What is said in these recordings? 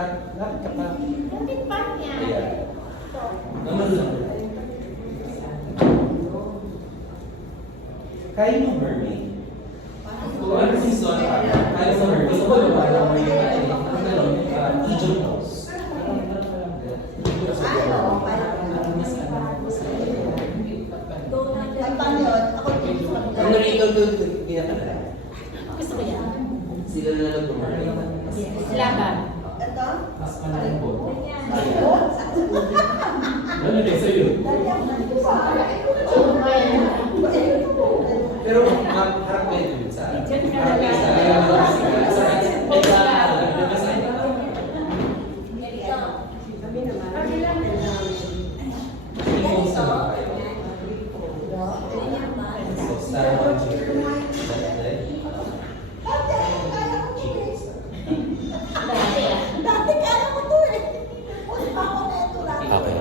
Lapit ka pa. Lapit pa niya. Ayan. Naman lang. Kaya mo mermaid? Ano si Son? Kaya mo mermaid? Gusto ko na ba? Egypt nose. Ay, paano yun? Ako din. Ang narito doon, pinakala. Gusto ko yan. Sila na nag-mermaid. Sila ba? Ito? Mas panahon po. Ayun. Ano din sa'yo? Pero harap kayo dun sa harap kayo sa Dati kaya ko to eh. Wala pa ako na ito lang. Okay.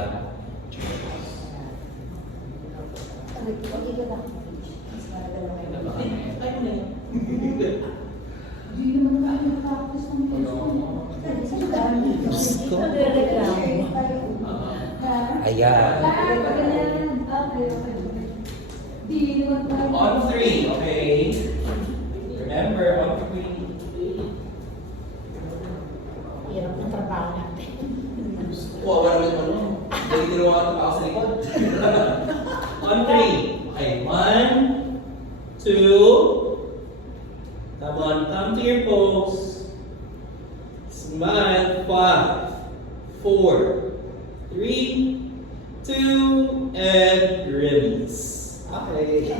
Ayan. On three, okay? Remember, on three. Hirap ng trabaho natin. Wala naman ano. Dahil ginawa ka pa ako sa likod. On three. Okay, 1, 2. Come on, come to your pose. Smile. 5, 4, 3, 2, and release. Okay.